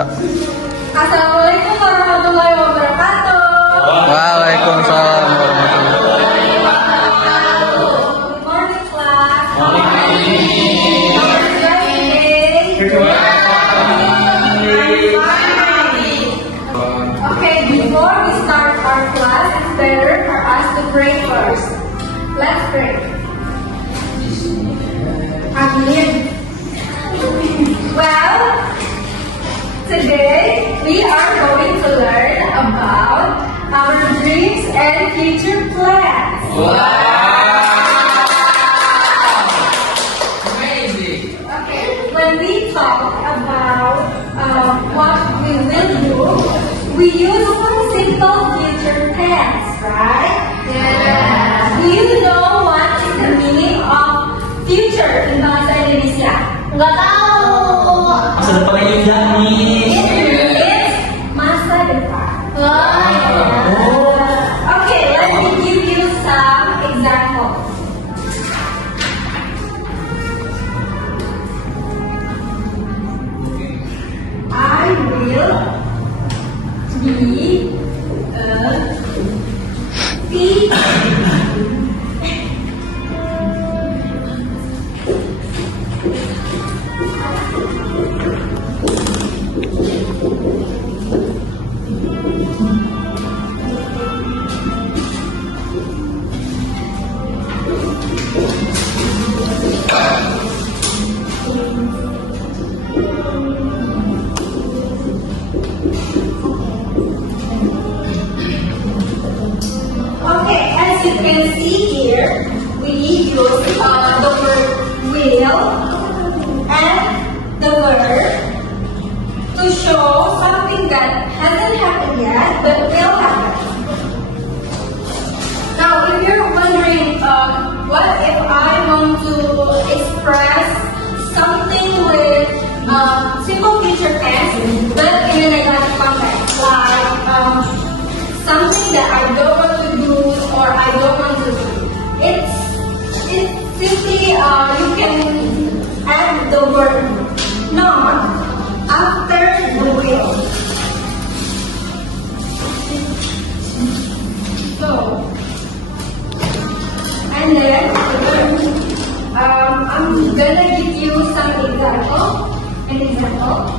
Assalamualaikum warahmatullahi wabarakatuh. Waalaikumsalam warahmatullahi wabarakatuh. Good morning, class. How are you? How are you today? Okay, before we start our class, it's better for us to pray first. Let's pray. Amin. Well, today we are going to learn about our dreams and future plans. Wow! Amazing! Okay, when we talk about what we will do, we use simple future tense, right? Yeah. Do you know what is the meaning of future in bahasa Indonesia? Nggak tahu. Masa depan yang jadi. It is masa depan. Okay, let me give you some examples. I will be a teacher. Okay, as you can see here, we use the word will and the word to show something that hasn't happened yet but will happen. Now, if you're wondering, what if I want to express something with simple future tense but in a negative context, like something that I don't want to do or I don't want to do. It's simply you can add the word not after the will. So, and then I'm gonna give you some example. An example.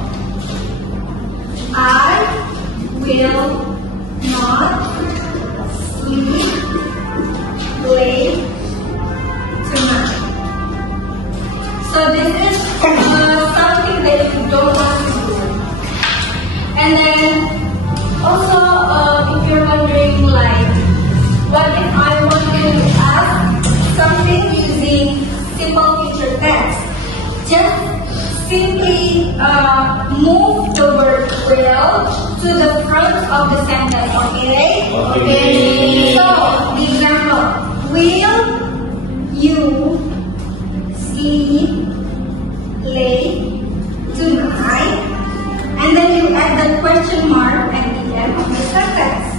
I will not sleep late tonight. So this is something that you don't want to do. And then also if you're wondering like, what if I want to ask something using simple future tense? Just simply move the word will to the front of the sentence, okay? Okay. So, the example, will you sleep late tonight? And then you add the question mark at the end of the sentence.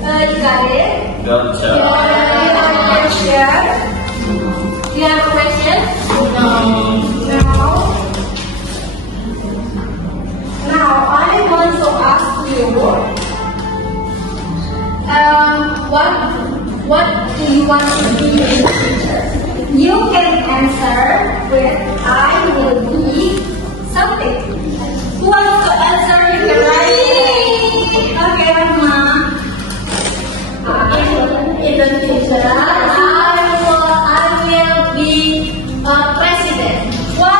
You got it? Gotcha. You have a question? You have a question? No. Now, I want to ask you, what do you want to be in the future? You can answer with I will be something. Who wants to answer with the right way? Okay, Mama. In the future, I will be a president. Wow!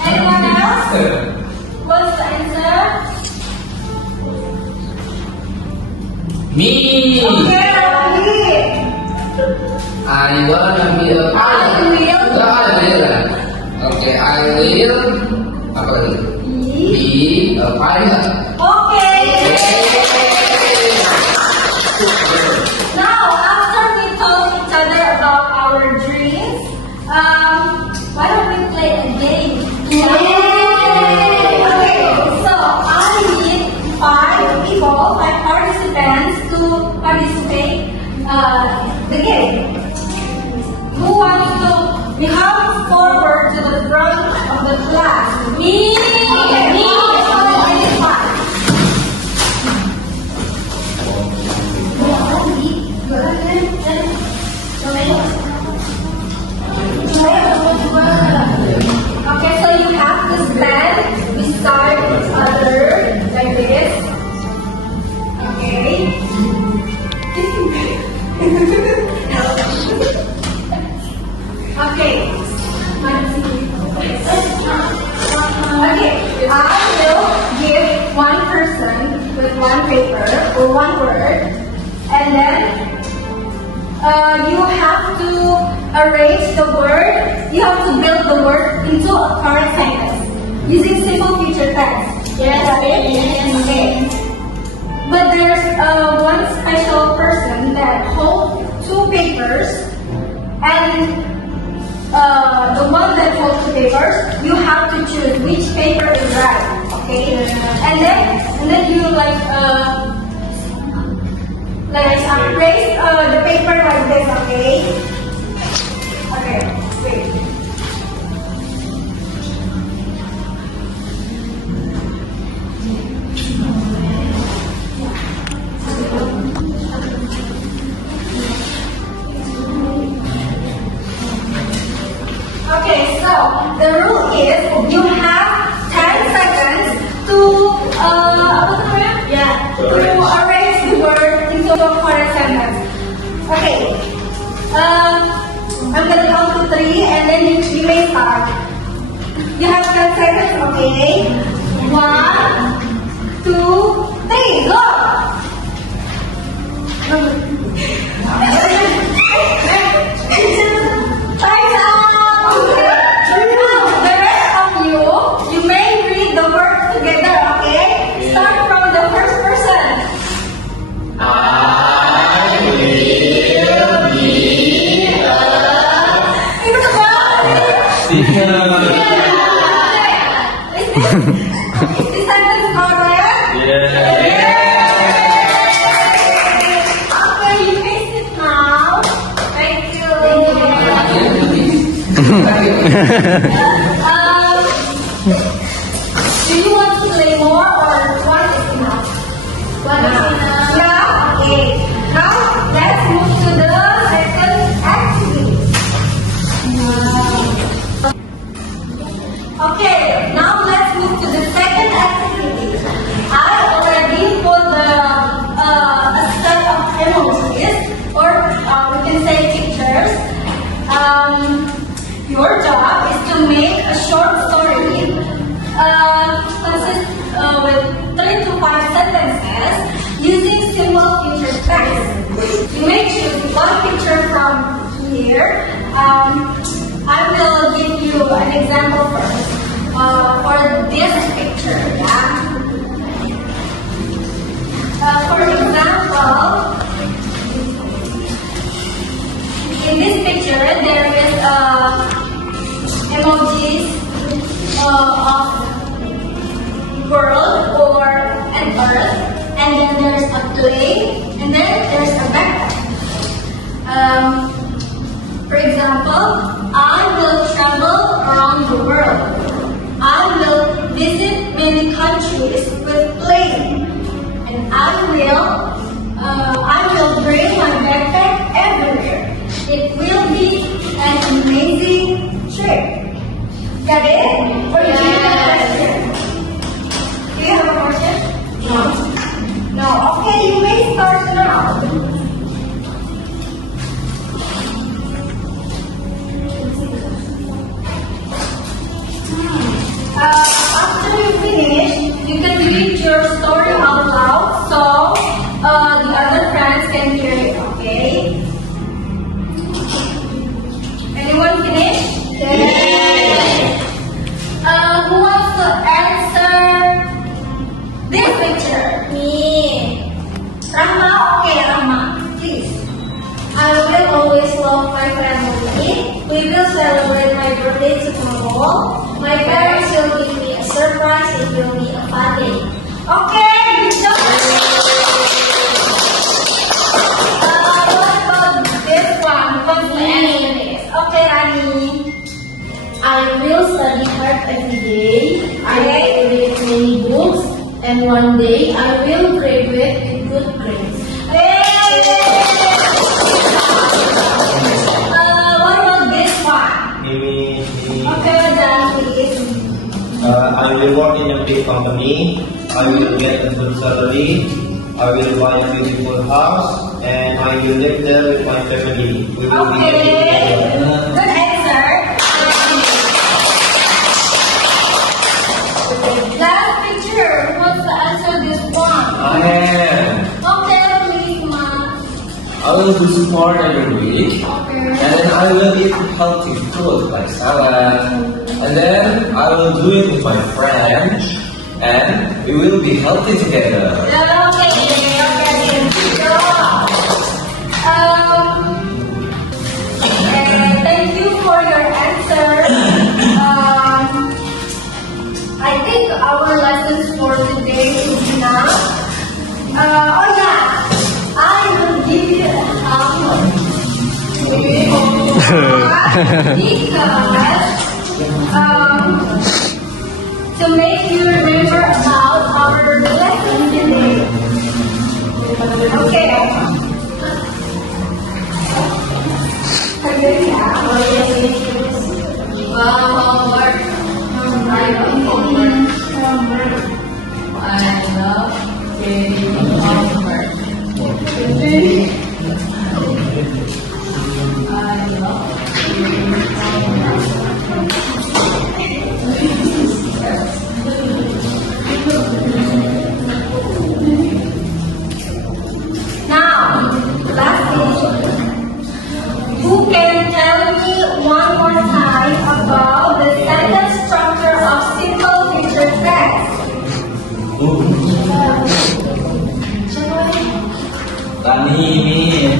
Anyone else? What's the answer? Me! Okay, me. I wanna be a pilot. Okay, I will apa lagi? Be a pilot. Okay. Now, after we told each other about our dreams, why don't we play a game? Okay, so I need 5 people, 5 participants to participate the game. Who wants to You have forward to the front of the class. Me. Okay, me. Okay, so you have to stand beside each other like this. Okay. Okay. Okay, I will give one person with one paper or one word, and then you have to arrange the word. You have to build the word into a correct sentence using simple future tense. Yes. Okay. But there's one special person that holds two papers, and the one that holds the papers, you have to choose which paper is right. Okay. And then you place the paper like this. Okay. Okay. Wait. Okay, so the rule is you have 10 seconds to arrange the word into a correct sentence. Okay, I'm gonna count to 3 and then you may start. You have 10 seconds, okay? 1, 2, 3, go! Time's up! The rest of you may read the words together, okay? Start from the first person. I will be Is this sentence correct? Yeah. Okay, you may sit now. Thank you. Do you want to play more or one is enough? One is enough. Yeah? Okay. Now, let's move to the second activity. Okay, now let's move to the second activity. I already put a set of emojis, or we can say pictures. Your job is to make a short story with 3 to 5 sentences using simple future tense. You may choose one picture from here. I will give you an example first. For this picture, yeah. For example, in this picture there is emojis of world or an earth, and then there's a plane, and then there's a backpack. For example, I will travel around the world. I will visit many countries with plane, and I will bring my backpack everywhere. It will be an amazing trip. Got it? Or do you have a question? Do you have a question? No. No. Okay, you may start now. After you finish, you can read your story out loud so the other friends can hear it, okay? Anyone finish? Yes. Who wants to answer this picture? Me. Rahma, okay, Rahma, please. I will always love my family. We will celebrate my birthday tomorrow. My parents will give me a surprise. It will be a fun day. Okay, good job. What about this one? What's the answer? Okay, Rani. I will study hard every day. I will read many books, and one day I will graduate with good grades. What about this one? Maybe Okay, then please. I will work in a big company. I will get a good salary. I will buy a beautiful house, and I will live there with my family. We will be Okay, together. good answer. Last picture. What's the answer to this one? I am. Okay, please, Ma. I will do sport every week, Okay. and then I will eat healthy food like salad, and then I will do it with my friends, and we will be healthy together. Okay, good job. Thank you for your answer. I think our lessons for today is enough. Oh yeah, I will give you a homework. Because to make you remember about our lesson today. Okay. Homework. I love getting homework. I love getting Now, last question. Who can tell me one more time about the sentence structure of simple future tense? Tani,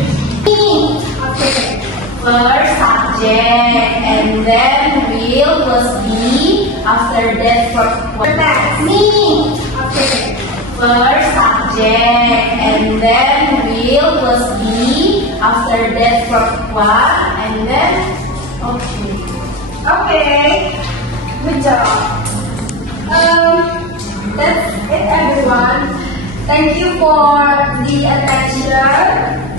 Okay. First subject and then will plus be after that for tense. Me. Okay. First subject and then will plus be after that for what and then okay. Okay. Good job. That's it, everyone. Thank you for the attention.